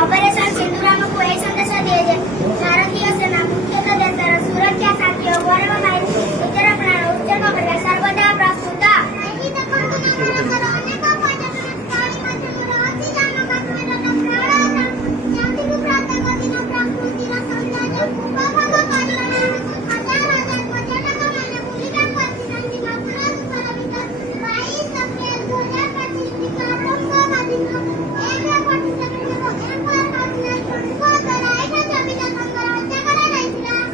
Operation ସିନ୍ଦୁର ଆମକୁ ଏହି ସନ୍ଦେଶ ଦିଏ ଯେ ଭାରତୀୟ ସେନା ମୁଖ୍ୟତଃ ଦେଶର ସୁରକ୍ଷା ଶାନ୍ତି ଓ ଗୌରବ ପାଇଁ ନିଜର ପ୍ରାଣ ଉତ୍ସର୍ଗ କରିବା ସର୍ବଦା ପ୍ରସ୍ତୁତ। ଏହି ଦେଖନ୍ତୁ ଭାରତର ଅନେକ ପର୍ଯ୍ୟଟନ ସ୍ଥଳୀ ମଧ୍ୟରୁ ରହିଛି ଜାମ୍ମୁ କାଶ୍ମୀରର ପ୍ରାଣଦାନ ଯେଉଁଠିକୁ ପ୍ରତ୍ୟେକ ଦିନ ପ୍ରକୃତିର ସୌନ୍ଦର୍ଯ୍ୟକୁ ଉପଭୋଗ କରିବା ହଜାର ହଜାର ପର୍ଯ୍ୟଟକମାନେ ବୁଲିବାକୁ ଆସିଥାନ୍ତି। ମାତ୍ର ଦେଶର ଭିତରେ 22 ଏପ୍ରିଲ 2025 ଆରମ୍ଭ ଦିନ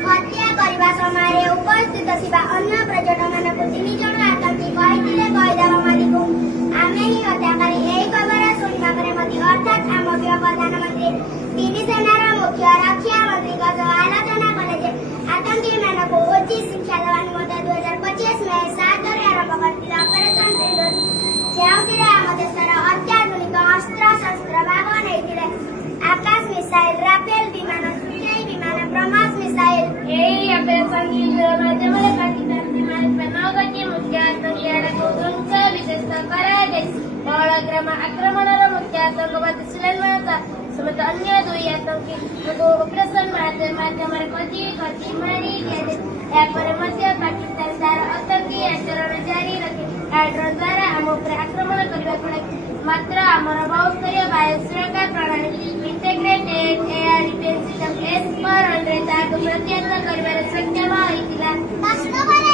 ହତ୍ୟା କରିବା ସମୟରେ ଉପସ୍ଥିତ ଥିବା ଅନ୍ୟ ପର୍ଯ୍ୟଟକମାନଙ୍କୁ 3 ଜଣ ଆତଙ୍କୀ କହିଥିଲେ କହିଦେବା ମୋଦିକୁ ଆମେ ହିଁ ହତ୍ୟାକାରୀ। ଏହି ଖବର ଶୁଣିବା ପରେ ମୋଦି ଅର୍ଥାତ୍ ଆମ ପ୍ରିୟ ପ୍ରଧାନମନ୍ତ୍ରୀ ତିନି ସେନାର ମୁଖ୍ୟ ରକ୍ଷା ମନ୍ତ୍ରୀଙ୍କ ସହ ଆଲୋଚନା କଲେ ଯେ ଆତଙ୍କୀମାନଙ୍କୁ ଉଚିତ ଶିକ୍ଷା ଦେବା ନିମନ୍ତେ 2025 ମେ 7ରେ ଆରମ୍ଭ କରିଥିଲେ ଅପରେସନ ସିନ୍ଦୁର, ଯେଉଁଥିରେ ଆମ ଦେଶର ଅତ୍ୟାଧୁନିକ ଅସ୍ତ୍ରଶସ୍ତ୍ର ଭାଗ ନେଇଥିଲେ। ଆକାଶ ମିସାଇଲ, ରାଫେଲ ବିମାନ, ସୁଖୋଇ ବିମାନ, ବ୍ରହ୍ମୋସ ମିସାଇଲ। ଏହି ଅପରେସନ ସିନ୍ଦୁର ମାଧ୍ୟମରେ ପାକିସ୍ତାନ ସୀମାରେ 9ଟି ମୁଖ୍ୟ ଆତଙ୍କୀ ଆଡକୁ ଧ୍ୱଂସ ବିଧ୍ୱସ୍ତ କରାଯାଇଛି। ପହଳଗ୍ରାମ ଆକ୍ରମଣର ମୁଖ୍ୟ ଆତଙ୍କବାଦୀ ସୁଲେମାନ ସମେତ ଅନ୍ୟ 2 ଆତଙ୍କୀଙ୍କୁ ଅପରେସନ ମାଧ୍ୟମରେ ଖୋଜି ମାରି ଦିଆଯାଇଛି। ଏହାପରେ ମଧ୍ୟ ପାକିସ୍ତାନ ତାର ଆତଙ୍କୀ ଆଚରଣ ଜାରି ରଖେ। ଡ୍ରୋନ ଦ୍ୱାରା ଆମ ଉପରେ ଆକ୍ରମଣ କରିବାକୁ ଲାଗେ। ମାତ୍ର ଆମର ବହୁସ୍ତରୀୟ ବାୟୁ ସୁରକ୍ଷା ପ୍ରଣାଳୀ integrated air defence system S-400 ତାହାକୁ ପ୍ରତିହତ କରିବାରେ ସକ୍ଷମ ହୋଇଥିଲା। ବାସ୍ତବରେ